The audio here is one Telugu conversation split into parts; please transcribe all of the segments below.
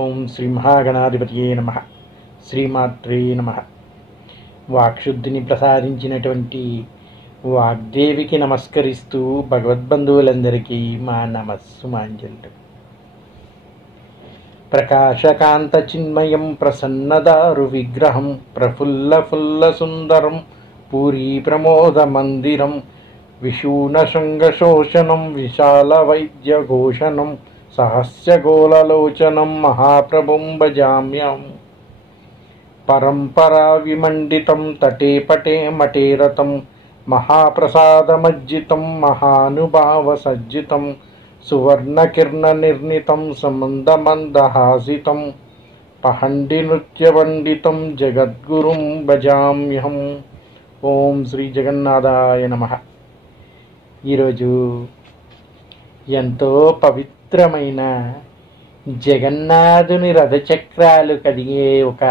ఓం శ్రీ మహాగణాధిపతియే నమః. శ్రీమాత్రే నమః. వాక్శుద్ధిని ప్రసాదించినటువంటి వాగ్దేవికి నమస్కరిస్తూ భగవద్బంధువులందరికీ మా నమస్సుమాంజలు. ప్రకాశకాంత చిన్మయం ప్రసన్నదారు విగ్రహం ప్రఫుల్ల సుందరం పూరీ ప్రమోద మందిరం విశూన శృంగశోషణం విశాల వైద్య ఘోషణం సహస్యగోళలోచనం మహాప్రభుం భజామ్యం. పరంపరా విమండితం తటే పటే మటేరతం మహాప్రసాదమజ్జితం మహానుభావ సజ్జితం సువర్ణకిరణ నిర్ణితం సమందమందహాసితం పహండి నృత్యవండితం జగద్గురుం భజామ్యహం. ఓం శ్రీ జగన్నాథాయ నమః. ఈరోజు ఎంతో పవిత్రమైన జగన్నాథుని రథచక్రాలు కదిగే ఒక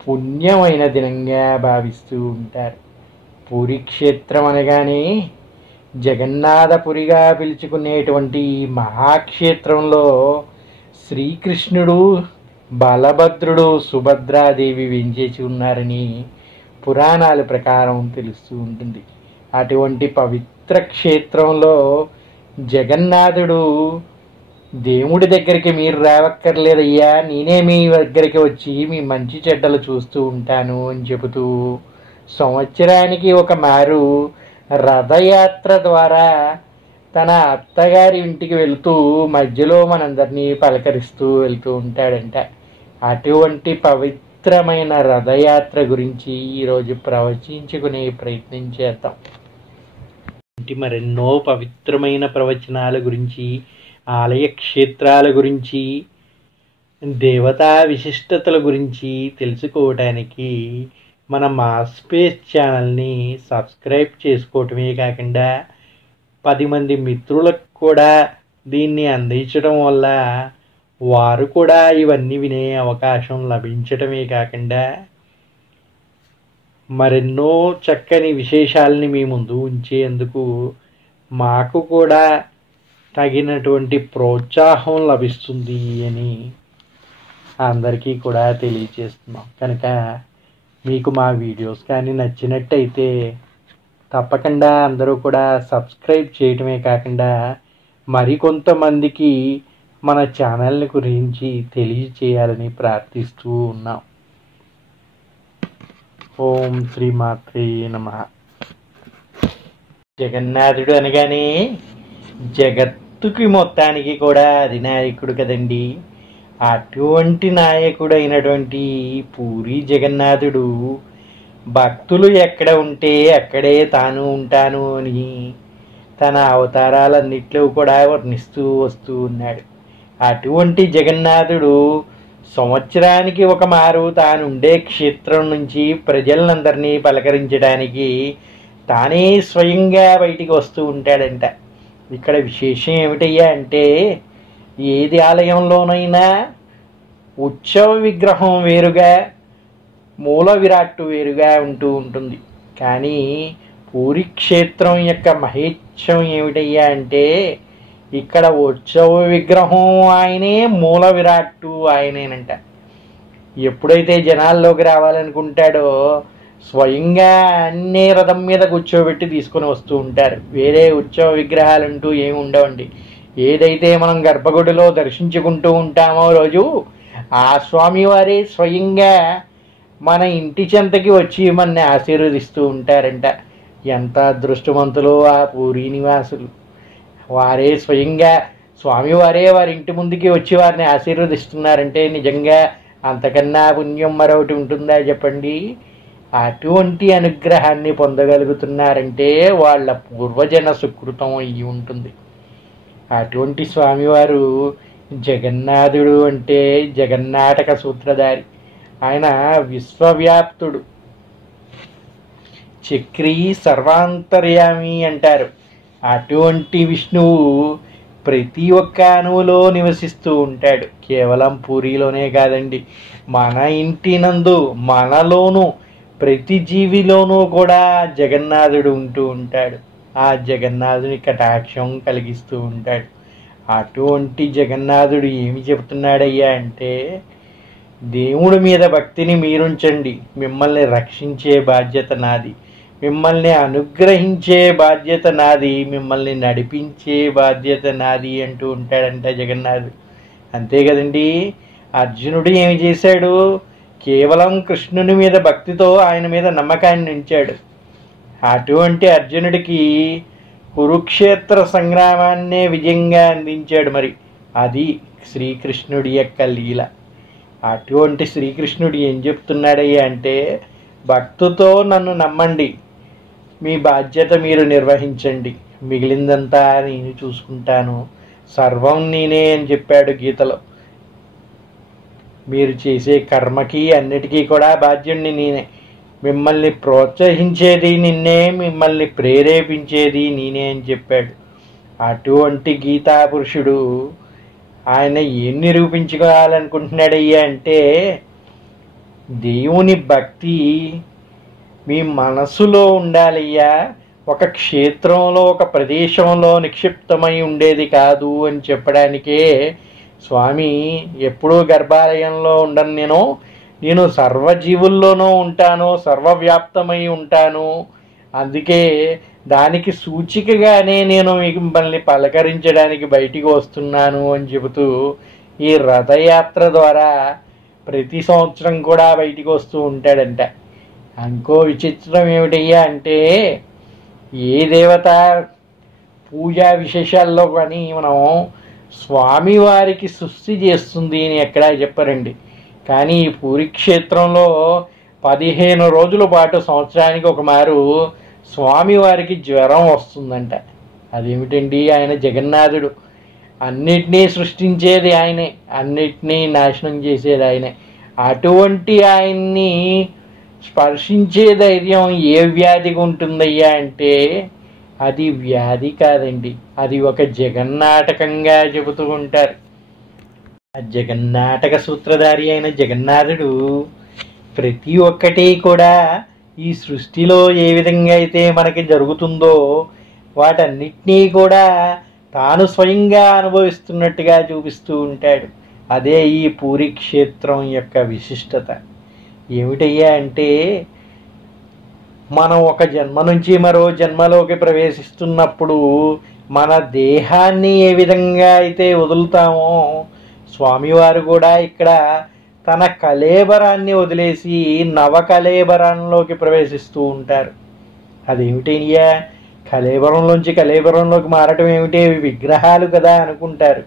పుణ్యమైన దినంగా భావిస్తూ ఉంటారు. పూరీ క్షేత్రం అనగానే జగన్నాథపురిగా పిలుచుకునేటువంటి మహాక్షేత్రంలో శ్రీకృష్ణుడు, బలభద్రుడు, సుభద్రాదేవి వెంచేసి ఉన్నారని పురాణాల ప్రకారం తెలుస్తూ ఉంటుంది. అటువంటి పవిత్ర క్షేత్రంలో జగన్నాథుడు దేవుడి దగ్గరికి మీరు రావక్కర్లేదయ్యా, నేనే మీ దగ్గరికి వచ్చి మీ మంచి చెడ్డలు చూస్తూ ఉంటాను అని చెబుతూ సంవత్సరానికి ఒక మారు రథయాత్ర ద్వారా తన అత్తగారి ఇంటికి వెళుతూ మధ్యలో మనందరినీ పలకరిస్తూ వెళ్తూ ఉంటాడంట. అటువంటి పవిత్రమైన రథయాత్ర గురించి ఈరోజు ప్రవచించుకునే ప్రయత్నం చేద్దాం. మరెన్నో పవిత్రమైన ప్రవచనాల గురించి, ఆలయ క్షేత్రాల గురించి, దేవతా విశిష్టతల గురించి తెలుసుకోవటానికి మన మాస్పేస్ ఛానల్ని సబ్స్క్రైబ్ చేసుకోవటమే కాకుండా 10 మంది మిత్రులకు కూడా దీన్ని అందించడం వల్ల వారు కూడా ఇవన్నీ వినే అవకాశం లభించటమే కాకుండా మరెన్నో చక్కని విశేషాలని మీ ముందు ఉంచేందుకు మాకు కూడా తగినటువంటి ప్రోత్సాహం లభిస్తుంది అని అందరికీ కూడా తెలియజేస్తున్నాం. కనుక మీకు మా వీడియోస్ కానీ నచ్చినట్టయితే తప్పకుండా అందరూ కూడా సబ్స్క్రైబ్ చేయటమే కాకుండా మరికొంతమందికి మన ఛానల్ని గురించి తెలియచేయాలని ప్రార్థిస్తూ ఉన్నాం. ఓం శ్రీమాత్రే నమః. జగన్నాథుడు అనగానే జగత్తుకి మొత్తానికి కూడా అధినాయకుడు కదండి. అటువంటి నాయకుడు అయినటువంటి పూరీ జగన్నాథుడు భక్తులు ఎక్కడ ఉంటే అక్కడే తాను ఉంటాను అని తన అవతారాలన్నిట్లో కూడా వర్ణిస్తూ వస్తూ ఉన్నాడు. అటువంటి జగన్నాథుడు సంవత్సరానికి ఒక మారు తానుండే క్షేత్రం నుంచి ప్రజలందరినీ పలకరించడానికి తానే స్వయంగా బయటికి వస్తూ ఉంటాడంట. ఇక్కడ విశేషం ఏమిటయ్యా అంటే, ఏది ఆలయంలోనైనా ఉత్సవ విగ్రహం వేరుగా, మూల విరాట్టు వేరుగా ఉంటూ ఉంటుంది. కానీ పూరీ క్షేత్రం యొక్క మహేచ్ఛం ఏమిటయ్యా అంటే, ఇక్కడ ఉత్సవ విగ్రహం ఆయనే, మూల విరాట్టు ఆయనేనంట. ఎప్పుడైతే జనాల్లోకి రావాలనుకుంటాడో స్వయంగా అన్నే రథం మీద కూర్చోబెట్టి తీసుకొని వస్తూ ఉంటారు. వేరే ఉత్సవ విగ్రహాలంటూ ఏమి ఉండవండి. ఏదైతే మనం గర్భగుడిలో దర్శించుకుంటూ ఉంటామో రోజు, ఆ స్వామివారే స్వయంగా మన ఇంటి చెంతకి వచ్చి మనని ఆశీర్వదిస్తూ ఉంటారంట. ఎంత అదృష్టవంతులో ఆ పూరీ నివాసులు. వారే స్వయంగా స్వామివారే వారి ఇంటి ముందుకి వచ్చి వారిని ఆశీర్వదిస్తున్నారంటే నిజంగా అంతకన్నా పుణ్యం మరొకటి ఉంటుందా చెప్పండి? అటువంటి అనుగ్రహాన్ని పొందగలుగుతున్నారంటే వాళ్ళ పూర్వజన సుకృతం అయ్యి ఉంటుంది. అటువంటి స్వామివారు జగన్నాథుడు అంటే జగన్నాటక సూత్రధారి. ఆయన విశ్వవ్యాప్తుడు, చక్రీ సర్వాంతర్యామి అంటారు. అటువంటి విష్ణువు ప్రతి ఒక్క అణువులో నివసిస్తూ ఉంటాడు. కేవలం పూరీలోనే కాదండి, మన ఇంటి నందు, మనలోనూ, ప్రతి జీవిలోనూ కూడా జగన్నాథుడు ఉంటూ ఉంటాడు. ఆ జగన్నాథుని కటాక్షం కలిగిస్తూ ఉంటాడు. అటువంటి జగన్నాథుడు ఏమి చెబుతున్నాడయ్యా అంటే, దేవుడి మీద భక్తిని మీరుంచండి, మిమ్మల్ని రక్షించే బాధ్యత నాది, మిమ్మల్ని అనుగ్రహించే బాధ్యత నాది, మిమ్మల్ని నడిపించే బాధ్యత నాది అంటూ ఉంటాడంట జగన్నాథుడు. అంతే కదండి. అర్జునుడు ఏమి చేశాడు? కేవలం కృష్ణుని మీద భక్తితో ఆయన మీద నమ్మకాన్ని ఉంచాడు. అటువంటి అర్జునుడికి కురుక్షేత్ర సంగ్రామాన్నే విజయంగా అందించాడు. మరి అది శ్రీకృష్ణుడి యొక్క లీల. అటువంటి శ్రీకృష్ణుడు ఏం చెప్తున్నాడయ్యా అంటే, భక్తితో నన్ను నమ్మండి, మీ బాధ్యత మీరు నిర్వహించండి, మిగిలిందంతా నేను చూసుకుంటాను, సర్వం నేనే అని చెప్పాడు గీతలో. మీరు చేసే కర్మకి అన్నిటికీ కూడా బాధ్యుణ్ణి నేనే, మిమ్మల్ని ప్రోత్సహించేది నిన్నే, మిమ్మల్ని ప్రేరేపించేది నేనే అని చెప్పాడు. అటువంటి గీతా పురుషుడు ఆయన ఏం నిరూపించుకోవాలనుకుంటున్నాడయ్యా అంటే, దేవుని భక్తి మీ మనసులో ఉండాలయ్యా, ఒక క్షేత్రంలో ఒక ప్రదేశంలో నిక్షిప్తమై ఉండేది కాదు అని చెప్పడానికే స్వామి ఎప్పుడూ గర్భాలయంలో ఉండను, నేను సర్వజీవుల్లోనూ ఉంటాను, సర్వవ్యాప్తమై ఉంటాను, అందుకే దానికి సూచికగానే నేను మిమ్మల్ని పలకరించడానికి బయటికి వస్తున్నాను అని చెబుతూ ఈ రథయాత్ర ద్వారా ప్రతి సంవత్సరం కూడా బయటికి వస్తూ ఉంటాడంట. ఇంకో విచిత్రం ఏమిటయ్యా అంటే, ఏ దేవత పూజా విశేషాల్లో కానీ మనం స్వామివారికి సృష్టి చేస్తుంది అని ఎక్కడా చెప్పరండి. కానీ ఈ పూరి క్షేత్రంలో 15 రోజుల పాటు సంవత్సరానికి ఒక మారు స్వామివారికి జ్వరం వస్తుందంట. అదేమిటండి? ఆయన జగన్నాథుడు, అన్నిటినీ సృష్టించేది ఆయనే, అన్నిటినీ నాశనం చేసేది ఆయనే. అటువంటి ఆయన్ని స్పర్శించే ధైర్యం ఏ వ్యాధికి ఉంటుందయ్యా అంటే, అది వ్యాధి కాదండి, అది ఒక జగన్నాటకంగా చెబుతూ ఉంటారు. ఆ జగన్నాటక సూత్రధారి అయిన జగన్నాథుడు ప్రతి ఒక్కటి కూడా ఈ సృష్టిలో ఏ విధంగా అయితే మనకి జరుగుతుందో వాటన్నిటినీ కూడా తాను స్వయంగా అనుభవిస్తున్నట్టుగా చూపిస్తూ ఉంటాడు. అదే ఈ పూరి క్షేత్రం యొక్క విశిష్టత. ఏమిటయ్యా అంటే, మనం ఒక జన్మ నుంచి మరో జన్మలోకి ప్రవేశిస్తున్నప్పుడు మన దేహాన్ని ఏ విధంగా అయితే వదులుతామో, స్వామివారు కూడా ఇక్కడ తన కళేబరాన్ని వదిలేసి నవకళేబరంలోకి ప్రవేశిస్తూ ఉంటారు. అదేమిటయ్యా? కళేబరంలోంచి కళేబరంలోకి మారటం ఏమిటి? విగ్రహాలు కదా అనుకుంటారు.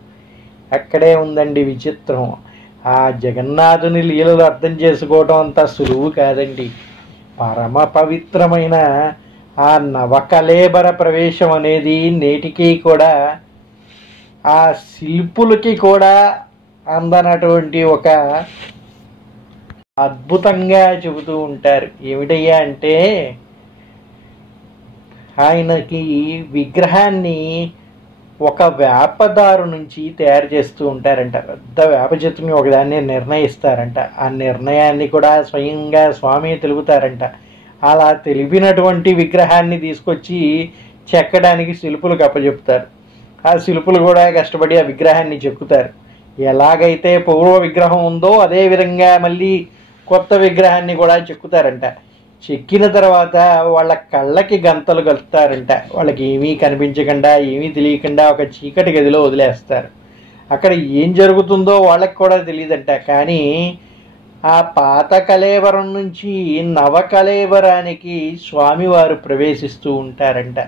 అక్కడే ఉందండి విచిత్రం. ఆ జగన్నాథుని లీలలు అర్థం చేసుకోవటం అంత సులువు కాదండి. పరమ పవిత్రమైన ఆ నవకళేబర ప్రవేశం అనేది నేటికి కూడా ఆ శిల్పులకి కూడా అందనటువంటి ఒక అద్భుతంగా చెబుతూ ఉంటారు. ఏమిటయ్యా అంటే, ఆయనకి విగ్రహాన్ని ఒక వేపదారు నుంచి తయారు చేస్తూ ఉంటారంట. పెద్ద వేప చెట్టుని ఒకదాన్ని నిర్ణయిస్తారంట. ఆ నిర్ణయాన్ని కూడా స్వయంగా స్వామి తెలుపుతారంట. అలా తెలిపినటువంటి విగ్రహాన్ని తీసుకొచ్చి చెక్కడానికి శిల్పులకు అప్పచెప్తారు. ఆ శిల్పులు కూడా కష్టపడి ఆ విగ్రహాన్ని చెక్కుతారు. ఎలాగైతే పూర్వ విగ్రహం ఉందో అదే విధంగా మళ్ళీ కొత్త విగ్రహాన్ని కూడా చెక్కుతారంట. చెక్కిన తర్వాత వాళ్ళ కళ్ళకి గంతలు కలుపుతారంట. వాళ్ళకి ఏమీ కనిపించకుండా, ఏమీ తెలియకుండా ఒక చీకటి గదిలో వదిలేస్తారు. అక్కడ ఏం జరుగుతుందో వాళ్ళకి కూడా తెలియదంట. కానీ ఆ పాత కళేబరం నుంచి నవ కళేబరానికి స్వామివారు ప్రవేశిస్తూ ఉంటారంట.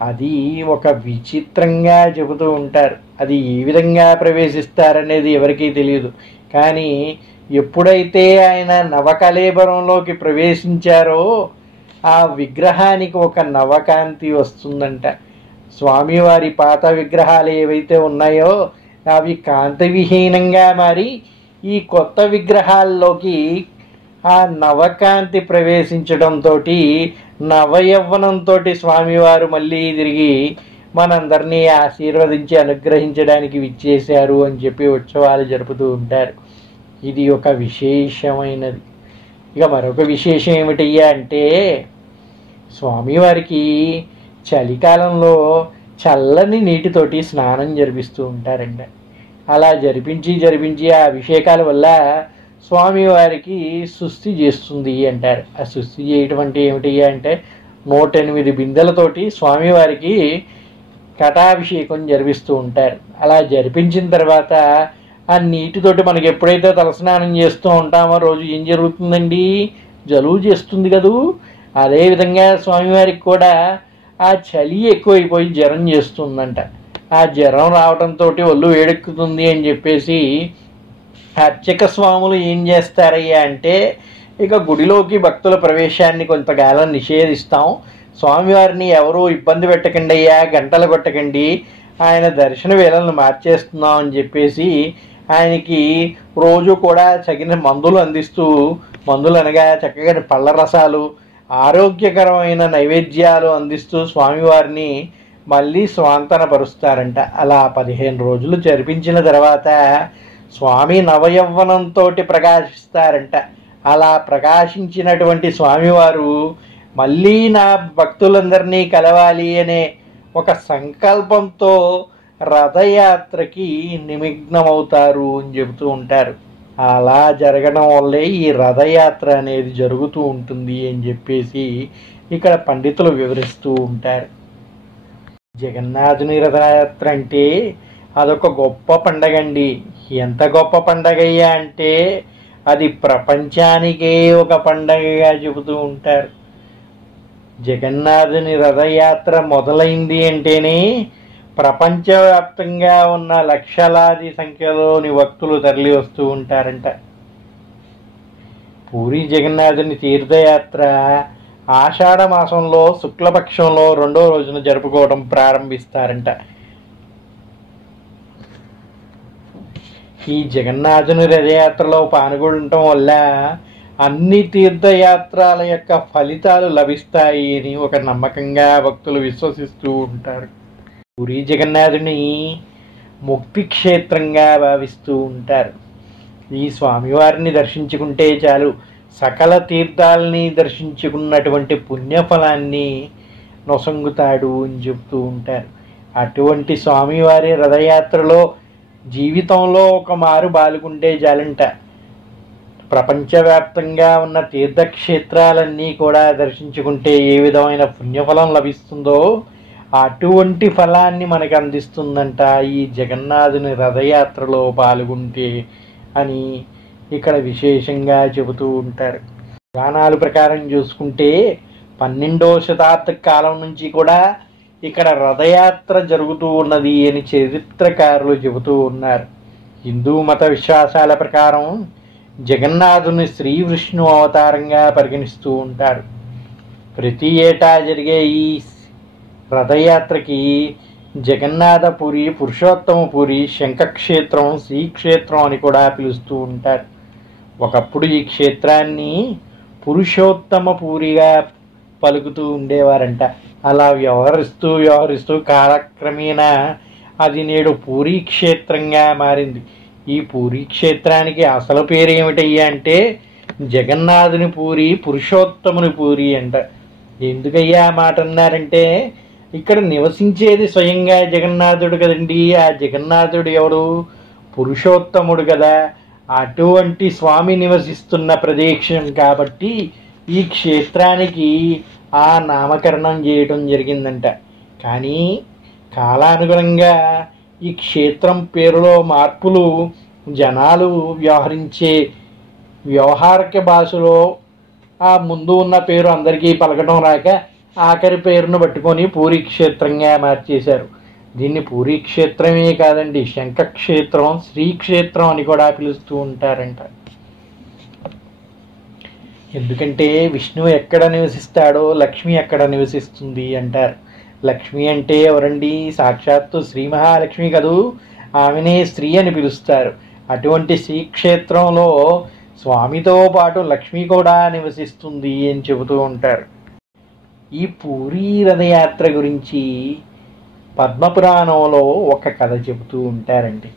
అది ఒక విచిత్రంగా చెబుతూ ఉంటారు. అది ఏ విధంగా ప్రవేశిస్తారనేది ఎవరికీ తెలియదు. కానీ ఎప్పుడైతే ఆయన నవకళేబరంలోకి ప్రవేశించారో ఆ విగ్రహానికి ఒక నవకాంతి వస్తుందంట. స్వామివారి పాత విగ్రహాలు ఏవైతే ఉన్నాయో అవి కాంతి విహీనంగా మారి ఈ కొత్త విగ్రహాల్లోకి ఆ నవకాంతి ప్రవేశించడంతో నవయవ్వనంతో స్వామివారు మళ్ళీ తిరిగి మనందరినీ ఆశీర్వదించి అనుగ్రహించడానికి విచ్చేశారు అని చెప్పి ఉత్సవాలు జరుపుతూ ఉంటారు. ఇది ఒక విశేషమైనది. ఇక మరొక విశేషం ఏమిటయ్యా అంటే, స్వామివారికి చలికాలంలో చల్లని నీటితోటి స్నానం జరిపిస్తూ ఉంటారండి. అలా జరిపించి ఆ అభిషేకాల వల్ల స్వామివారికి సుస్థి చేస్తుంది అంటారు. ఆ సుస్థి చేయటం అంటే ఏమిటి అంటే 108 బిందెలతోటి స్వామివారికి కటాభిషేకం జరిపిస్తూ ఉంటారు. అలా జరిపించిన తర్వాత ఆ నీటితోటి మనకి ఎప్పుడైతే తలస్నానం చేస్తూ ఉంటామో రోజు ఏం జరుగుతుందండి? జలుబు చేస్తుంది కదూ. అదేవిధంగా స్వామివారికి కూడా ఆ చలి ఎక్కువైపోయి జ్వరం చేస్తుందంట. ఆ జ్వరం రావడంతో ఒళ్ళు వేడెక్కుతుంది అని చెప్పేసి అర్చక స్వాములు ఏం చేస్తారయ్యా అంటే, ఇక గుడిలోకి భక్తుల ప్రవేశాన్ని కొంతకాలం నిషేధిస్తాం, స్వామివారిని ఎవరూ ఇబ్బంది పెట్టకండి అయ్యా, గంటలు కొట్టకండి, ఆయన దర్శన వేళలను మార్చేస్తున్నాం అని చెప్పేసి ఆయనకి రోజు కూడా తగిన మందులు అందిస్తూ, మందులు అనగా చక్కగా పళ్ళ రసాలు, ఆరోగ్యకరమైన నైవేద్యాలు అందిస్తూ స్వామివారిని మళ్ళీ స్వాంతనపరుస్తారంట. అలా 15 రోజులు జరిపించిన తర్వాత స్వామి నవయవ్వనంతో ప్రకాశిస్తారంట. అలా ప్రకాశించినటువంటి స్వామివారు మళ్ళీ నా భక్తులందరినీ కలవాలి అనే ఒక సంకల్పంతో రథయాత్రకి నిమగ్నమవుతారు అని చెబుతూ ఉంటారు. అలా జరగడం వల్లే ఈ రథయాత్ర అనేది జరుగుతూ ఉంటుంది అని చెప్పేసి ఇక్కడ పండితులు వివరిస్తూ ఉంటారు. జగన్నాథుని రథయాత్ర అంటే అదొక గొప్ప పండగ అండి. ఎంత గొప్ప పండగయ్యా అంటే అది ప్రపంచానికే ఒక పండగగా చెబుతూ ఉంటారు. జగన్నాథుని రథయాత్ర మొదలైంది అంటేనే ప్రపంచవ్యాప్తంగా ఉన్న లక్షలాది సంఖ్యలోని భక్తులు తరలి వస్తూ ఉంటారంట. పూరి జగన్నాథుని తీర్థయాత్ర ఆషాఢ మాసంలో శుక్లపక్షంలో 2వ రోజున జరుపుకోవడం ప్రారంభిస్తారంట. ఈ జగన్నాథుని రథయాత్రలో పాల్గొనటం వల్ల అన్ని తీర్థయాత్రల యొక్క ఫలితాలు లభిస్తాయి అని ఒక నమ్మకంగా భక్తులు విశ్వసిస్తూ ఉంటారు. పూరి జగన్నాథుని ముక్తి క్షేత్రంగా భావిస్తూ ఉంటారు. ఈ స్వామివారిని దర్శించుకుంటే చాలు, సకల తీర్థాలని దర్శించుకున్నటువంటి పుణ్యఫలాన్ని నొసంగుతాడు అని చెప్తూ ఉంటారు. అటువంటి స్వామివారి రథయాత్రలో జీవితంలో ఒక మారు పాల్గొంటే చాలంట, ప్రపంచవ్యాప్తంగా ఉన్న తీర్థక్షేత్రాలన్నీ కూడా దర్శించుకుంటే ఏ విధమైన పుణ్యఫలం లభిస్తుందో అటువంటి ఫలాన్ని మనకు అందిస్తుందంట ఈ జగన్నాథుని రథయాత్రలో పాల్గొంటే అని ఇక్కడ విశేషంగా చెబుతూ ఉంటారు. పురాణాల ప్రకారం చూసుకుంటే 12వ శతాబ్ద కాలం నుంచి కూడా ఇక్కడ రథయాత్ర జరుగుతూ ఉన్నది అని చరిత్రకారులు చెబుతూ ఉన్నారు. హిందూ మత విశ్వాసాల ప్రకారం జగన్నాథుని శ్రీ విష్ణు అవతారంగా పరిగణిస్తూ ఉంటారు. ప్రతి ఏటా జరిగే ఈ రథయాత్రకి జగన్నాథపురి, పురుషోత్తమపురి, శంఖక్షేత్రం, శ్రీక్షేత్రం అని కూడా పిలుస్తూ ఉంటారు. ఒకప్పుడు ఈ క్షేత్రాన్ని పురుషోత్తమపురిగా పలుకుతూ ఉండేవారంట. అలా వ్యవహరిస్తూ కాలక్రమేణా అది నేడు పూరీ క్షేత్రంగా మారింది. ఈ పూరీ క్షేత్రానికి అసలు పేరు ఏమిటయ్యా అంటే జగన్నాథుని పూరి, పురుషోత్తముని పూరి అంట. ఎందుకయ్యా మాట అన్నారంటే ఇక్కడ నివసించేది స్వయంగా జగన్నాథుడు కదండి. ఆ జగన్నాథుడు ఎవడు? పురుషోత్తముడు కదా. అటువంటి స్వామి నివసిస్తున్న ప్రదేశం కాబట్టి ఈ క్షేత్రానికి ఆ నామకరణం చేయటం జరిగిందంట. కానీ కాలానుగుణంగా ఈ క్షేత్రం పేరులో మార్పులు, జనాలు వ్యవహరించే వ్యవహారిక భాషలో ఆ ముందు ఉన్న పేరు అందరికీ పలకడం రాక ఆఖరి పేరును పట్టుకొని పూరీ క్షేత్రంగా మార్చేశారు. దీన్ని పూరీ క్షేత్రమే కాదండి, శంఖక్షేత్రం, శ్రీక్షేత్రం అని కూడా పిలుస్తూ ఉంటారంట. ఎందుకంటే విష్ణువు ఎక్కడ నివసిస్తాడో లక్ష్మి అక్కడ నివసిస్తుంది అంటారు. లక్ష్మి అంటే ఎవరండి? సాక్షాత్తు శ్రీ మహాలక్ష్మి కదూ. ఆమెనే స్త్రీ అని పిలుస్తారు. అటువంటి శ్రీక్షేత్రంలో స్వామితో పాటు లక్ష్మి కూడా నివసిస్తుంది అని చెబుతూ ఉంటారు. ఈ పూరీ రథయాత్ర గురించి పద్మపురాణంలో ఒక కథ చెబుతూ ఉంటారండి.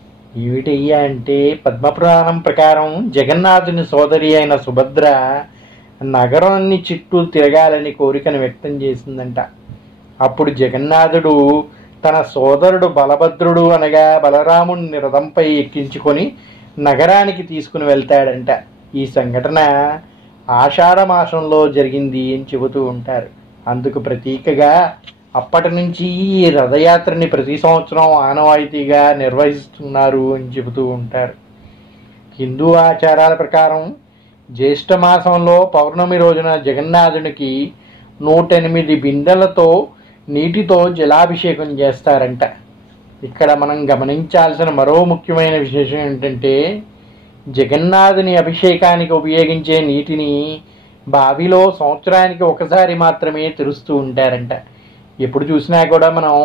ఏమిటయ్యా అంటే పద్మపురాణం ప్రకారం జగన్నాథుని సోదరి అయిన సుభద్ర నగరాన్ని చుట్టూ తిరగాలని కోరికను వ్యక్తం చేసిందంట. అప్పుడు జగన్నాథుడు తన సోదరుడు బలభద్రుడు అనగా బలరాముడిని రథంపై ఎక్కించుకొని నగరానికి తీసుకుని వెళ్తాడంట. ఈ సంఘటన ఆషాఢ మాసంలో జరిగింది అని చెబుతూ ఉంటారు. అందుకు ప్రతీకగా అప్పటి నుంచి ఈ రథయాత్రని ప్రతి సంవత్సరం ఆనవాయితీగా నిర్వహిస్తున్నారు అని చెబుతూ ఉంటారు. హిందూ ఆచారాల ప్రకారం జ్యేష్ఠ మాసంలో పౌర్ణమి రోజున జగన్నాథునికి 108 బిందెలతో నీటితో జలాభిషేకం చేస్తారంట. ఇక్కడ మనం గమనించాల్సిన మరో ముఖ్యమైన విశేషం ఏంటంటే, జగన్నాథుని అభిషేకానికి ఉపయోగించే నీటిని బావిలో సంవత్సరానికి ఒకసారి మాత్రమే తెరుస్తూ ఉంటారంట. ఎప్పుడు చూసినా కూడా మనం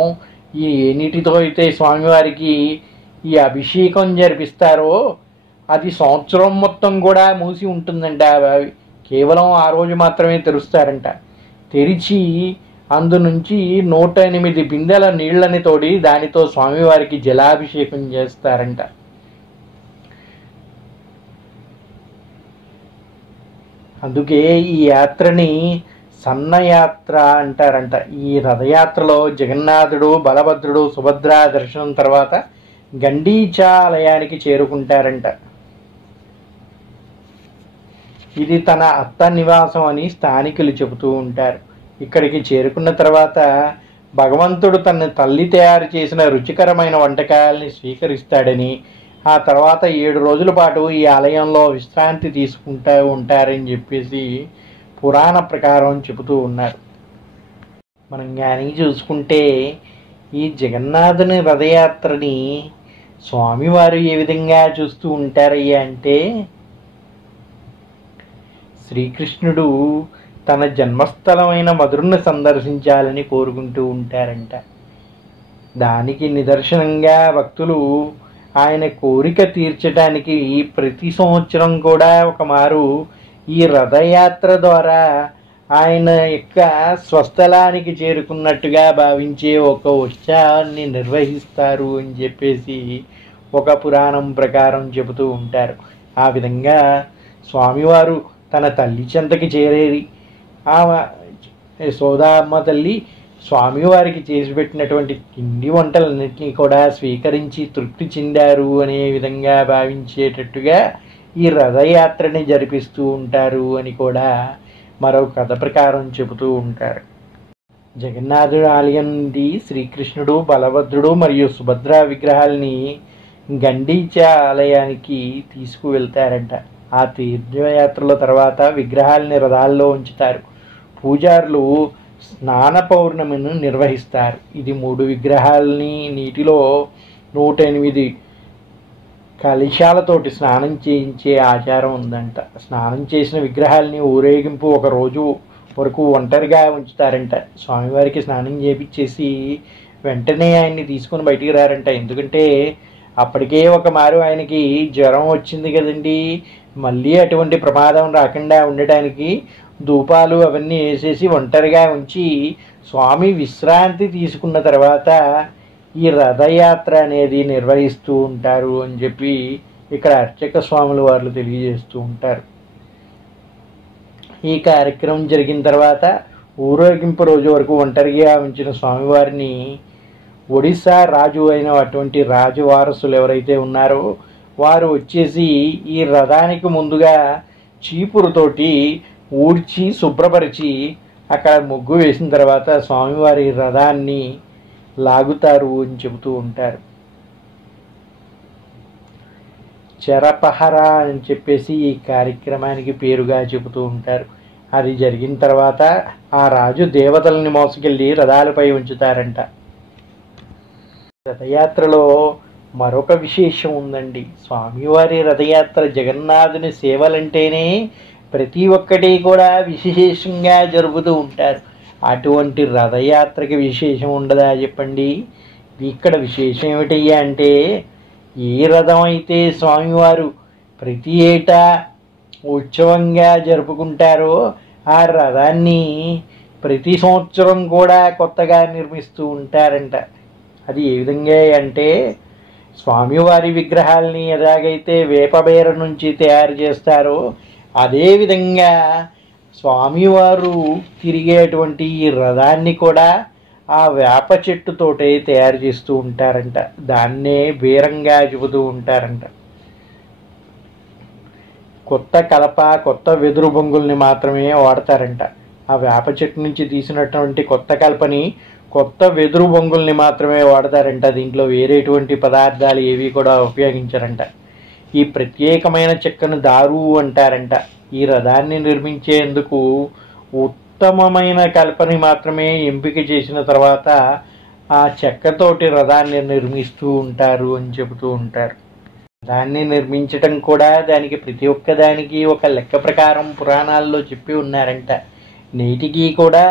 ఈ ఏ నీటితో అయితే స్వామివారికి ఈ అభిషేకం జరిపిస్తారో అది సంవత్సరం మొత్తం కూడా మూసి ఉంటుందంట. ఆ బావి కేవలం ఆ రోజు మాత్రమే తెరుస్తారంట. తెరిచి అందు నుంచి 108 బిందెల నీళ్లని తోడి దానితో స్వామివారికి జలాభిషేకం చేస్తారంట. అందుకే ఈ యాత్రని సన్నయాత్ర అంటారంట. ఈ రథయాత్రలో జగన్నాథుడు, బలభద్రుడు, సుభద్ర దర్శనం తర్వాత గండీచా ఆలయానికి చేరుకుంటారంట. ఇది తన అత్త నివాసం అని స్థానికులు చెబుతూ ఉంటారు. ఇక్కడికి చేరుకున్న తర్వాత భగవంతుడు తన తల్లి తయారు చేసిన రుచికరమైన వంటకాలని స్వీకరిస్తాడని, ఆ తర్వాత 7 రోజుల పాటు ఈ ఆలయంలో విశ్రాంతి తీసుకుంటూ ఉంటారని చెప్పేసి పురాణ ప్రకారం చెబుతూ ఉన్నారు. మనం కానీ చూసుకుంటే ఈ జగన్నాథుని రథయాత్రని స్వామివారు ఏ విధంగా చూస్తూ ఉంటారయ్యా అంటే, శ్రీకృష్ణుడు తన జన్మస్థలమైన మధురను సందర్శించాలని కోరుకుంటూ ఉంటారంట. దానికి నిదర్శనంగా భక్తులు ఆయన కోరిక తీర్చడానికి ప్రతి సంవత్సరం కూడా ఒక మారు ఈ రథయాత్ర ద్వారా ఆయన యొక్క స్వస్థలానికి చేరుకున్నట్టుగా భావించే ఒక ఉత్సవాన్ని నిర్వహిస్తారు అని చెప్పేసి ఒక పురాణం ప్రకారం చెబుతూ ఉంటారు. ఆ విధంగా స్వామివారు తన తల్లి చెంతకి చేరేది ఆ యశోదామ్మ తల్లి స్వామివారికి చేసి పెట్టినటువంటి తిండి వంటలన్నింటినీ కూడా స్వీకరించి తృప్తి చెందారు అనే విధంగా భావించేటట్టుగా ఈ రథయాత్రని జరిపిస్తూ ఉంటారు అని కూడా మరో కథ ప్రకారం చెబుతూ ఉంటారు. జగన్నాథుడి ఆలయం నుండి శ్రీకృష్ణుడు, బలభద్రుడు మరియు సుభద్ర విగ్రహాలని గండీచా ఆలయానికి తీసుకువెళ్తారంట. ఆ తీర్థయాత్రల తర్వాత విగ్రహాలని రథాల్లో ఉంచుతారు. పూజారులు స్నాన పౌర్ణమిని నిర్వహిస్తారు. ఇది 3 విగ్రహాలని నీటిలో 108 కలశాలతోటి స్నానం చేయించే ఆచారం ఉందంట. స్నానం చేసిన విగ్రహాలని ఊరేగింపు ఒక రోజు వరకు ఒంటరిగా ఉంచుతారంట. స్వామివారికి స్నానం చేపించేసి వెంటనే ఆయన్ని తీసుకొని బయటికి రారంట. ఎందుకంటే అప్పటికే ఒక మారు ఆయనకి జ్వరం వచ్చింది కదండి, మళ్ళీ అటువంటి ప్రమాదం రాకుండా ఉండటానికి ధూపాలు అవన్నీ వేసేసి ఒంటరిగా ఉంచి స్వామి విశ్రాంతి తీసుకున్న తర్వాత ఈ రథయాత్ర అనేది నిర్వహిస్తూ ఉంటారు అని చెప్పి ఇక్కడ అర్చక స్వాములు వారు తెలియజేస్తూ ఉంటారు. ఈ కార్యక్రమం జరిగిన తర్వాత ఊరేగింపు రోజు వరకు ఒంటరిగా ఉంచిన స్వామివారిని ఒడిశా రాజు అయిన అటువంటి రాజు వారసులు ఎవరైతే ఉన్నారో వారు వచ్చేసి ఈ రథానికి ముందుగా చీపురుతోటి ఊడ్చి శుభ్రపరిచి అక్కడ ముగ్గు వేసిన తర్వాత స్వామివారి రథాన్ని లాగుతారు అని చెబుతూ ఉంటారు. చెరపహర అని చెప్పేసి ఈ కార్యక్రమానికి పేరుగా చెబుతూ ఉంటారు. అది జరిగిన తర్వాత ఆ రాజు దేవతల్ని మోసుకెళ్ళి రథాలపై ఉంచుతారంట. రథయాత్రలో మరొక విశేషం ఉందండి. స్వామివారి రథయాత్ర జగన్నాథుని సేవలంటేనే ప్రతి ఒక్కటి కూడా విశేషంగా జరుపుతూ ఉంటారు. అటువంటి రథయాత్రకి విశేషం ఉండదా చెప్పండి? ఇక్కడ విశేషం ఏమిటయ్యా అంటే, ఏ రథం అయితే స్వామివారు ప్రతి ఏటా ఉత్సవంగా జరుపుకుంటారో ఆ రథాన్ని ప్రతి సంవత్సరం కూడా కొత్తగా నిర్మిస్తూ ఉంటారంట. అది ఏ విధంగా అంటే, స్వామివారి విగ్రహాలని ఎలాగైతే వేపబేర నుంచి తయారు చేస్తారో అదేవిధంగా స్వామివారు తిరిగేటువంటి ఈ రథాన్ని కూడా ఆ వేప చెట్టుతోటే తయారు చేస్తూ ఉంటారంట. దాన్నే బీరంగా చెబుతూ ఉంటారంట. కొత్త కలప, కొత్త వెదురు బొంగుల్ని మాత్రమే వాడతారంట. ఆ వేప చెట్టు నుంచి తీసినటువంటి కొత్త కలపని, కొత్త వెదురు బొంగుల్ని మాత్రమే వాడతారంట. దీంట్లో వేరేటువంటి పదార్థాలు ఏవి కూడా ఉపయోగించారంట. ఈ ప్రత్యేకమైన చెక్కను దారు అంటారంట. ఈ రథాన్ని నిర్మించేందుకు ఉత్తమమైన కలపని మాత్రమే ఎంపిక చేసిన తర్వాత ఆ చెక్కతోటి రథాన్ని నిర్మిస్తూ ఉంటారు అని చెబుతూ ఉంటారు. దాన్ని నిర్మించటం కూడా దానికి ప్రతి ఒక్కదానికి ఒక లెక్క ప్రకారం పురాణాల్లో చెప్పి ఉన్నారంట. నేటికి కూడా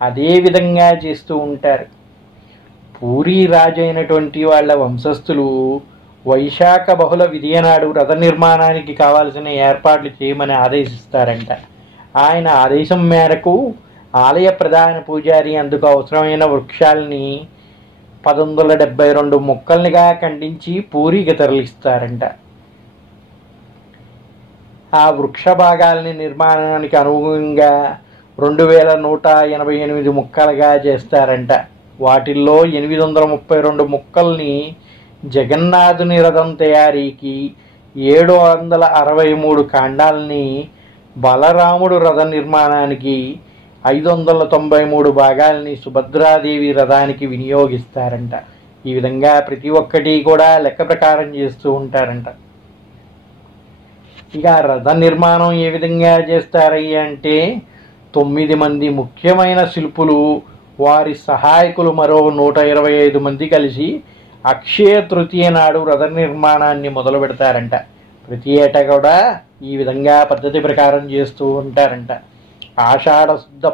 అదే విధంగా చేస్తూ ఉంటారు. పూరీ రాజు అయినటువంటి వాళ్ళ వంశస్థులు వైశాఖ బహుళ విధియనాడు రథ నిర్మాణానికి కావాల్సిన ఏర్పాట్లు చేయమని ఆదేశిస్తారంట. ఆయన ఆదేశం మేరకు ఆలయ ప్రధాన పూజారి అందుకు అవసరమైన వృక్షాలని 1172 ముక్కల్నిగా ఖండించి పూరికి తరలిస్తారంట. ఆ వృక్ష భాగాల్ని నిర్మాణానికి అనుగుణంగా 2188 ముక్కలుగా చేస్తారంట. వాటిల్లో 832 ముక్కల్ని జగన్నాథుని రథం తయారీకి, 763 కాండాలని బలరాముడు రథ నిర్మాణానికి, 593 భాగాల్ని సుభద్రాదేవి రథానికి వినియోగిస్తారంట. ఈ విధంగా ప్రతి ఒక్కటి కూడా లెక్క ప్రకారం చేస్తూ ఉంటారంట. ఇక రథ నిర్మాణం ఏ విధంగా చేస్తారయ్య అంటే 9 మంది ముఖ్యమైన శిల్పులు, వారి సహాయకులు మరో 125 మంది కలిసి అక్షయ తృతీయ నాడు రథ నిర్మాణాన్ని మొదలు పెడతారంట. ప్రతి ఏటా కూడా ఈ విధంగా పద్ధతి ప్రకారం చేస్తూ ఉంటారంట. ఆషాఢ శుద్ధ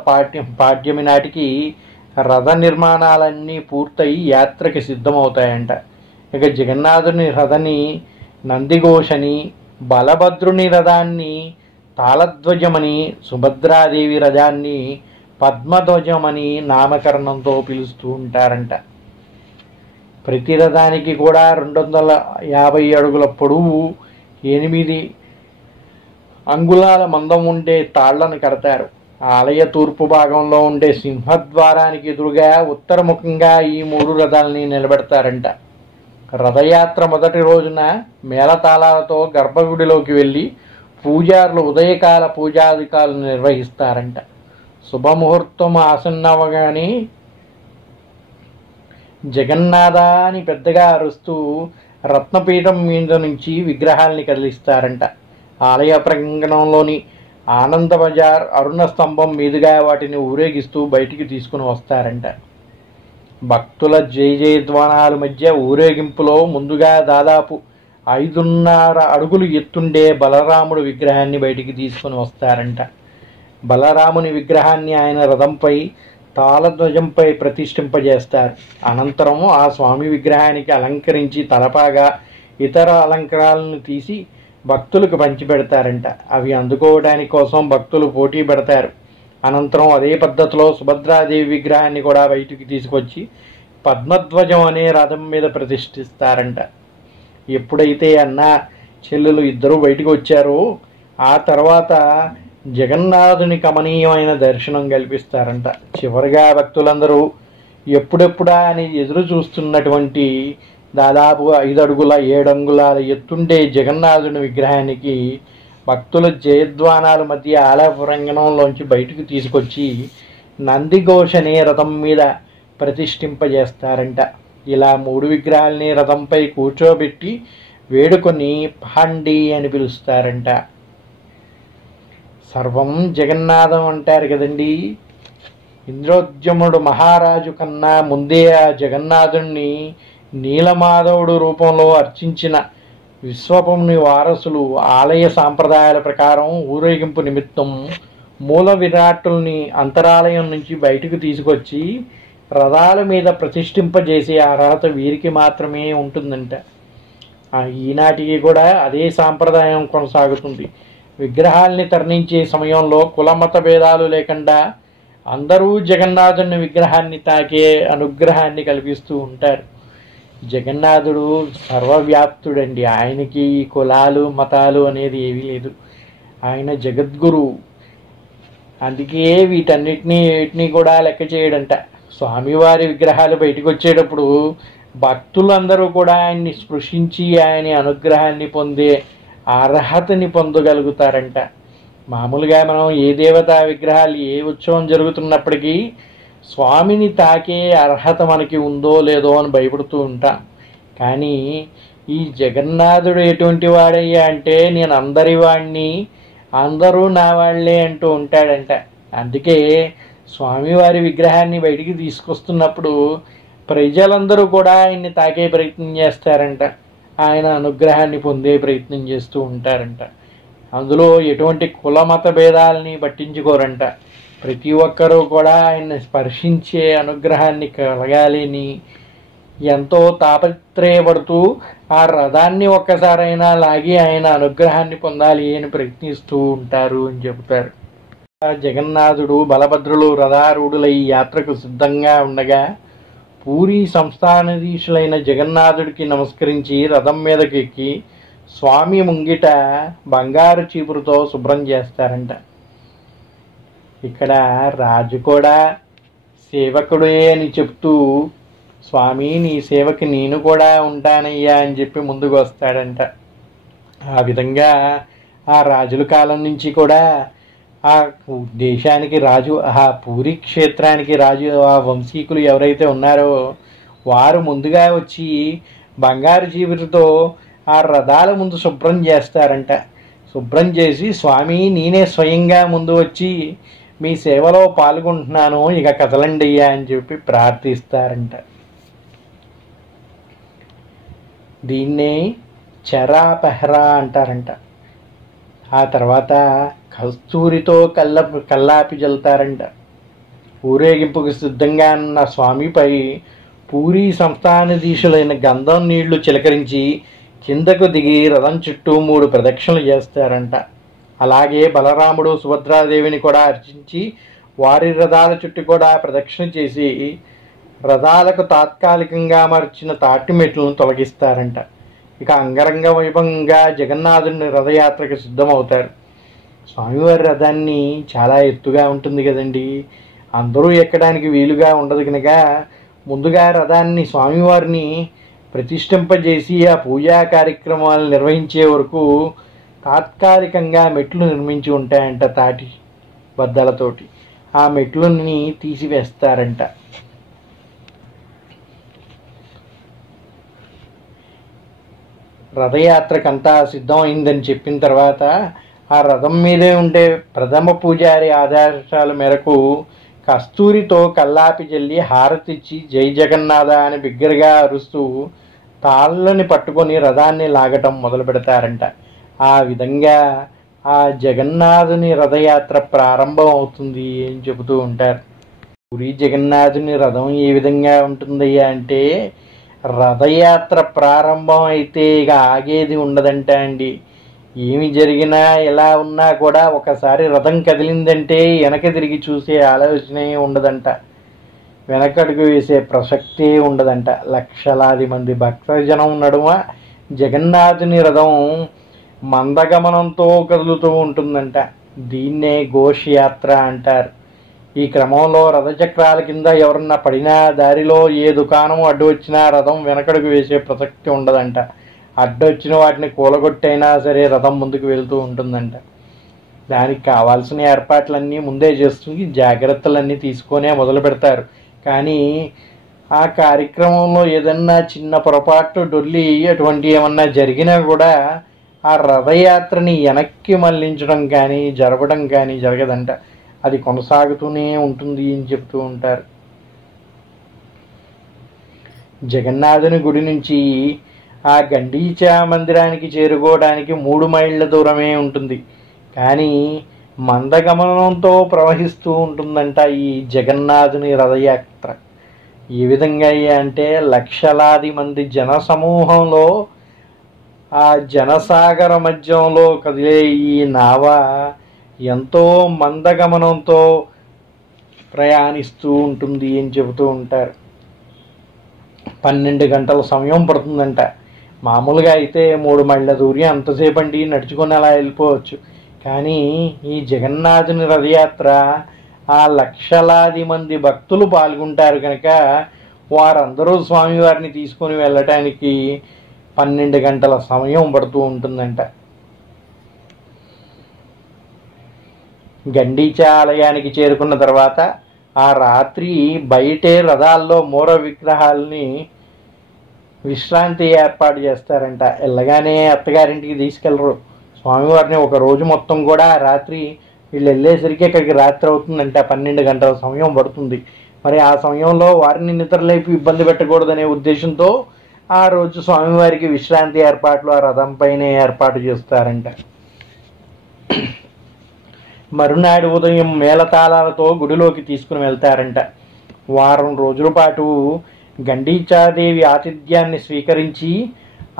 పాడ్యమి నాటికి రథ నిర్మాణాలన్నీ పూర్తయి యాత్రకి సిద్ధమవుతాయంట. ఇక జగన్నాథుని రథని నందిఘోషని, బలభద్రుని రథాన్ని తాళధ్వజమని, సుభద్రాదేవి రథాన్ని పద్మధ్వజమని నామకరణంతో పిలుస్తూ ఉంటారంట. ప్రతి రథానికి కూడా 250 అడుగుల పొడవు, 8 అంగుళాల మందం ఉండే తాళ్లను కడతారు. ఆలయ తూర్పు భాగంలో ఉండే సింహద్వారానికి ఎదురుగా ఉత్తరముఖంగా ఈ 3 రథాలని నిలబెడతారంట. రథయాత్ర మొదటి రోజున మేళతాళాలతో గర్భగుడిలోకి వెళ్ళి పూజారులు ఉదయకాల పూజాధికారులు నిర్వహిస్తారంట. శుభముహూర్తం ఆసన్నవగానే జగన్నాథ అని పెద్దగా అరుస్తూ రత్నపీఠం మీద నుంచి విగ్రహాల్ని కదిలిస్తారంట. ఆలయ ప్రాంగణంలోని ఆనంద బజార్ అరుణ స్తంభం మీదుగా వాటిని ఊరేగిస్తూ బయటికి తీసుకుని వస్తారంట. భక్తుల జయ జయధ్వానాల మధ్య ఊరేగింపులో ముందుగా దాదాపు 5.5 అడుగులు ఎత్తుండే బలరాముడు విగ్రహాన్ని బయటికి తీసుకుని వస్తారంట. బలరాముని విగ్రహాన్ని ఆయన రథంపై తాళధ్వజంపై ప్రతిష్ఠింపజేస్తారు. అనంతరం ఆ స్వామి విగ్రహానికి అలంకరించి తలపాగా ఇతర అలంకారాలను తీసి భక్తులకు పంచిపెడతారంట. అవి అందుకోవడానికి కోసం భక్తులు పోటీ పెడతారు. అనంతరం అదే పద్ధతిలో సుభద్రాదేవి విగ్రహాన్ని కూడా బయటికి తీసుకొచ్చి పద్మధ్వజం అనే రథం మీద ప్రతిష్ఠిస్తారంట. ఎప్పుడైతే అన్న చెల్లెలు ఇద్దరూ బయటికి వచ్చారో ఆ తర్వాత జగన్నాథుని కమనీయమైన దర్శనం కల్పిస్తారంట. చివరిగా భక్తులందరూ ఎప్పుడెప్పుడా అని ఎదురు చూస్తున్నటువంటి దాదాపు 5 అడుగుల 7 అంగుళాల ఎత్తుండే జగన్నాథుని విగ్రహానికి భక్తుల జయధ్వానాల మధ్య ఆలయ ప్రాంగణంలోంచి బయటకు తీసుకొచ్చి నందిఘోష అనే రథం మీద ప్రతిష్ఠింపజేస్తారంట. ఇలా 3 విగ్రహాలని రథంపై కూర్చోబెట్టి వేడుకొని పాండి అని పిలుస్తారంట. సర్వం జగన్నాథం అంటారు కదండి. ఇంద్రోద్యముడు మహారాజు కన్నా ముందే ఆ జగన్నాథుణ్ణి నీలమాధవుడు రూపంలో అర్చించిన విశ్వపుని వారసులు ఆలయ సాంప్రదాయాల ప్రకారం ఊరేగింపు నిమిత్తం మూల విరాట్టుల్ని అంతరాలయం నుంచి బయటకు తీసుకొచ్చి రథాల మీద ప్రతిష్ఠింపజేసే అర్హత వీరికి మాత్రమే ఉంటుందంట. ఈనాటికి కూడా అదే సాంప్రదాయం కొనసాగుతుంది. విగ్రహాల్ని తరలించే సమయంలో కులమత భేదాలు లేకుండా అందరూ జగన్నాథుని విగ్రహాన్ని తాకే అనుగ్రహాన్ని కల్పిస్తూ ఉంటారు. జగన్నాథుడు సర్వవ్యాప్తుడండి. ఆయనకి కులాలు మతాలు అనేది ఏమీ లేదు. ఆయన జగద్గురు. అందుకే వీటన్నిటినీ కూడా లెక్క చేయడంట. స్వామివారి విగ్రహాలు బయటకు వచ్చేటప్పుడు భక్తులందరూ కూడా ఆయన్ని స్పృశించి ఆయన అనుగ్రహాన్ని పొందే అర్హతని పొందగలుగుతారంట. మామూలుగా మనం ఏ దేవతా విగ్రహాలు ఏ ఉత్సవం జరుగుతున్నప్పటికీ స్వామిని తాకే అర్హత మనకి ఉందో లేదో అని భయపడుతూ ఉంటాం. కానీ ఈ జగన్నాథుడు ఎటువంటి వాడయ్యా అంటే నేను అందరి వాడిని, అందరూ నా వాళ్ళే అంటూ ఉంటాడంట. అందుకే స్వామివారి విగ్రహాన్ని బయటికి తీసుకొస్తున్నప్పుడు ప్రజలందరూ కూడా ఆయన్ని తాకే ప్రయత్నం చేస్తారంట, ఆయన అనుగ్రహాన్ని పొందే ప్రయత్నం చేస్తూ ఉంటారంట. అందులో ఎటువంటి కుల మత భేదాలని పట్టించుకోరంట. ప్రతి ఒక్కరూ కూడా ఆయన్ని స్పర్శించే అనుగ్రహాన్ని కలగాలని ఎంతో తాపత్రయపడుతూ ఆ రథాన్ని ఒక్కసారైనా లాగి ఆయన అనుగ్రహాన్ని పొందాలి అని ప్రయత్నిస్తూ ఉంటారు అని చెబుతారు. జగన్నాథుడు బలభద్రులు రథారూఢులై యాత్రకు సిద్ధంగా ఉండగా పూరీ సంస్థానాధీశులైన జగన్నాథుడికి నమస్కరించి రథం మీదకి ఎక్కి స్వామి ముంగిట బంగారు చీపురుతో శుభ్రం చేస్తారంట. ఇక్కడ రాజు కూడా సేవకుడే అని చెప్తూ స్వామి నీ సేవకి నేను కూడా ఉంటానయ్యా అని చెప్పి ముందుకు వస్తాడంట. ఆ విధంగా ఆ రాజుల కాలం నుంచి కూడా ఆ దేశానికి రాజు, ఆ పూరి క్షేత్రానికి రాజు, ఆ వంశీకులు ఎవరైతే ఉన్నారో వారు ముందుగా వచ్చి బంగారు చీపురుతో ఆ రథాల ముందు శుభ్రం చేస్తారంట. శుభ్రం చేసి స్వామి నేనే స్వయంగా ముందు వచ్చి మీ సేవలో పాల్గొంటున్నాను, ఇక కదలండి అయ్యా అని చెప్పి ప్రార్థిస్తారంట. దీన్నే చరాపహరా అంటారంట. ఆ తర్వాత కస్తూరితో కల్లాపి జల్లుతారంట. ఊరేగింపుకు సిద్ధంగా ఉన్న స్వామిపై పూరీ సంస్థానాధీశులైన గంధం నీళ్లు చిలకరించి కిందకు దిగి రథం చుట్టూ 3 ప్రదక్షిణలు చేస్తారంట. అలాగే బలరాముడు సుభద్రాదేవిని కూడా అర్చించి వారి రథాల చుట్టూ కూడా ప్రదక్షిణ చేసి రథాలకు తాత్కాలికంగా అమర్చిన తాటి మెట్లను తొలగిస్తారంట. ఇక అంగరంగ వైభవంగా జగన్నాథుని రథయాత్రకు సిద్ధమవుతారు. స్వామివారి రథాన్ని చాలా ఎత్తుగా ఉంటుంది కదండి, అందరూ ఎక్కడానికి వీలుగా ఉండదు కనుక ముందుగా రథాన్ని స్వామివారిని ప్రతిష్ఠింపజేసి ఆ పూజా కార్యక్రమాలు నిర్వహించే వరకు తాత్కాలికంగా మెట్లు నిర్మించి ఉంటాయంట తాటి బద్దలతోటి. ఆ మెట్లని తీసివేస్తారంట. రథయాత్రకంతా సిద్ధమైందని చెప్పిన తర్వాత ఆ రథం మీదే ఉండే ప్రథమ పూజారి ఆదేశాల మేరకు కస్తూరితో కల్లాపి జల్లి హారతిచ్చి జై జగన్నాథ అని బిగ్గరగా అరుస్తూ తాళ్ళని పట్టుకొని రథాన్ని లాగటం మొదలు పెడతారంట. ఆ విధంగా ఆ జగన్నాథుని రథయాత్ర ప్రారంభం అవుతుంది అని చెబుతూ ఉంటారు. పూరీ జగన్నాథుని రథం ఏ విధంగా ఉంటుందయ్యా అంటే రథయాత్ర ప్రారంభం అయితే ఇక ఆగేది ఉండదంట అండి. ఏమి జరిగినా ఎలా ఉన్నా కూడా ఒకసారి రథం కదిలిందంటే వెనక తిరిగి చూసే ఆలోచనే ఉండదంట, వెనకడుగు వేసే ప్రసక్తే ఉండదంట. లక్షలాది మంది భక్తజనం నడుమ జగన్నాథుని రథం మందగమనంతో కదులుతూ ఉంటుందంట. దీన్నే ఘోష్ యాత్ర అంటారు. ఈ క్రమంలో రథచక్రాల కింద ఎవరన్నా పడినా, దారిలో ఏ దుకాణం అడ్డు వచ్చినా రథం వెనకడుగు వేసే ప్రసక్తి ఉండదంట. అడ్డొచ్చిన వాటిని కూలగొట్టైనా సరే రథం ముందుకు వెళ్తూ ఉంటుందంట. దానికి కావాల్సిన ఏర్పాట్లన్నీ ముందే చేస్తుంది, జాగ్రత్తలన్నీ తీసుకొనే మొదలు పెడతారు. కానీ ఆ కార్యక్రమంలో ఏదన్నా చిన్న పొరపాటు డొల్లి అటువంటి ఏమన్నా జరిగినా కూడా ఆ రథయాత్రని వెనక్కి మళ్లించడం కానీ జరపడం కానీ జరగదంట. అది కొనసాగుతూనే ఉంటుంది అని చెప్తూ ఉంటారు. జగన్నాథుని గుడి నుంచి ఆ గండీచా మందిరానికి చేరుకోవడానికి 3 మైళ్ళ దూరమే ఉంటుంది. కానీ మందగమనంతో ప్రవహిస్తూ ఉంటుందంట ఈ జగన్నాథుని రథయాత్ర. ఏ విధంగా అంటే లక్షలాది మంది జన సమూహంలో ఆ జనసాగర మధ్యంలో కదిలే ఈ నావ ఎంతో మందగమనంతో ప్రయాణిస్తూ ఉంటుంది అని చెబుతూ ఉంటారు. 12 గంటల సమయం పడుతుందంట. మామూలుగా అయితే 3 మైళ్ళ దూరం అంతసేపు అండి, నడుచుకొని అలా వెళ్ళిపోవచ్చు. కానీ ఈ జగన్నాథుని రథయాత్ర ఆ లక్షలాది మంది భక్తులు పాల్గొంటారు కనుక వారందరూ స్వామివారిని తీసుకొని వెళ్ళటానికి 12 గంటల సమయం పడుతూ ఉంటుందంట. గండీచా ఆలయానికి చేరుకున్న తర్వాత ఆ రాత్రి బయటే రథాల్లో మూల విగ్రహాలని విశ్రాంతి ఏర్పాటు చేస్తారంట. వెళ్ళగానే అత్తగారింటికి తీసుకెళ్ళరు స్వామివారిని. ఒక రోజు మొత్తం కూడా రాత్రి వీళ్ళు వెళ్ళేసరికి అక్కడికి రాత్రి అవుతుందంట. 12 గంటల సమయం పడుతుంది. మరి ఆ సమయంలో వారిని నిద్రలేపి ఇబ్బంది పెట్టకూడదనే ఉద్దేశంతో ఆ రోజు స్వామివారికి విశ్రాంతి ఏర్పాట్లు ఆ రథంపైనే ఏర్పాటు చేస్తారంట. మరునాడు ఉదయం మేళతాళాలతో గుడిలోకి తీసుకుని వెళ్తారంట. వారం రోజుల పాటు గండీచాదేవి ఆతిథ్యాన్ని స్వీకరించి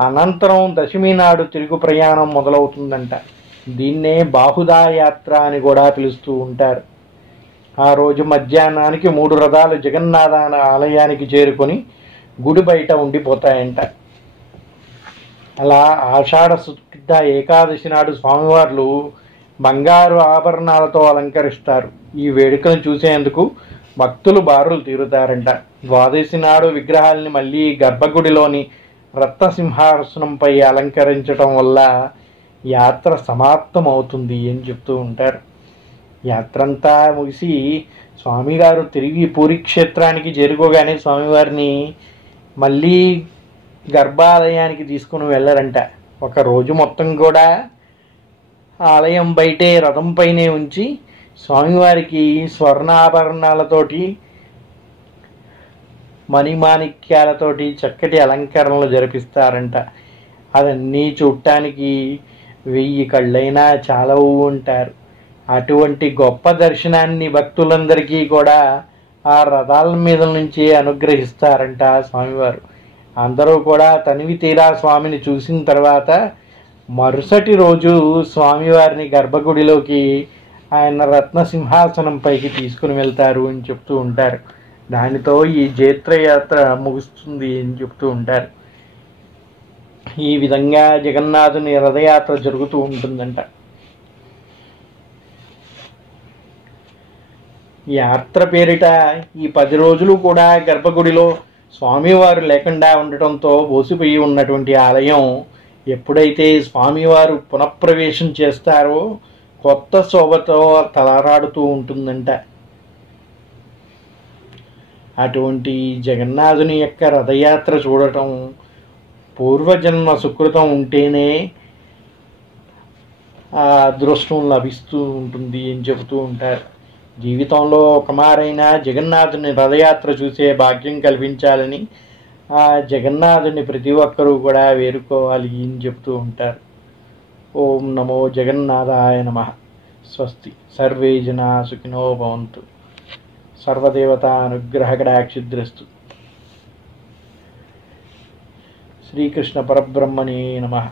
అనంతరం దశమి నాడు తిరుగు ప్రయాణం మొదలవుతుందంట. దీన్నే బాహుదా యాత్ర అని కూడా పిలుస్తూ ఉంటారు. ఆ రోజు మధ్యాహ్నానికి 3 రథాలు జగన్నాథ ఆలయానికి చేరుకొని గుడి బయట ఉండిపోతాయంట. అలా ఆషాఢ శుద్ధ ఏకాదశి నాడు స్వామివార్లు బంగారు ఆభరణాలతో అలంకరిస్తారు. ఈ వేడుకను చూసేందుకు భక్తులు బారులు తీరుతారంట. ద్వాదశి నాడు విగ్రహాలని మళ్ళీ గర్భగుడిలోని రత్నసింహాసనంపై అలంకరించడం వల్ల యాత్ర సమాప్తం అవుతుంది అని చెప్తూ ఉంటారు. యాత్ర అంతా ముగిసి స్వామిగారు తిరిగి పూరి క్షేత్రానికి చేరుకోగానే స్వామివారిని మళ్ళీ గర్భాలయానికి తీసుకుని వెళ్ళారంట. ఒక రోజు మొత్తం కూడా ఆలయం బయటే రథంపైనే ఉంచి స్వామివారికి స్వర్ణాభరణాలతోటి మణిమాణిక్యాలతోటి చక్కటి అలంకరణలు జరిపిస్తారంట. అవన్నీ చూడటానికి 1000 కళ్ళైనా చాలవు ఉంటారు. అటువంటి గొప్ప దర్శనాన్ని భక్తులందరికీ కూడా ఆ రథాల మీద నుంచి అనుగ్రహిస్తారంట స్వామివారు. అందరూ కూడా తనివి తీరా స్వామిని చూసిన తర్వాత మరుసటి రోజు స్వామివారిని గర్భగుడిలోకి ఆయన రత్న సింహాసనం పైకి తీసుకుని వెళ్తారు అని చెప్తూ ఉంటారు. దానితో ఈ జైత్రయాత్ర ముగుస్తుంది అని చెప్తూ ఉంటారు. ఈ విధంగా జగన్నాథుని రథయాత్ర జరుగుతూ ఉంటుందంట. యాత్ర పేరిట ఈ 10 రోజులు కూడా గర్భగుడిలో స్వామివారు లేకుండా ఉండటంతో బోసిపోయి ఉన్నటువంటి ఆలయం ఎప్పుడైతే స్వామివారు పునఃప్రవేశం చేస్తారో కొత్త శోభతో తలరాడుతూ ఉంటుందంట. అటువంటి జగన్నాథుని యొక్క రథయాత్ర చూడటం పూర్వజన్మ సుకృతం ఉంటేనే ఆ అదృష్టం లభిస్తూ ఉంటుంది అని చెబుతూ ఉంటారు. జీవితంలో ఒకమారైనా జగన్నాథుని రథయాత్ర చూసే భాగ్యం కల్పించాలని ఆ జగన్నాథుని ప్రతి ఒక్కరూ కూడా వేడుకోవాలి అని చెప్తూ ఉంటారు. ఓం నమో జగన్నాథాయ నమః. స్వస్తి. సర్వే జనా సుఖినో భవంతు. సర్వదేవతా అనుగ్రహ కటాక్షిద్రస్తు. శ్రీకృష్ణ పరబ్రహ్మణే నమః.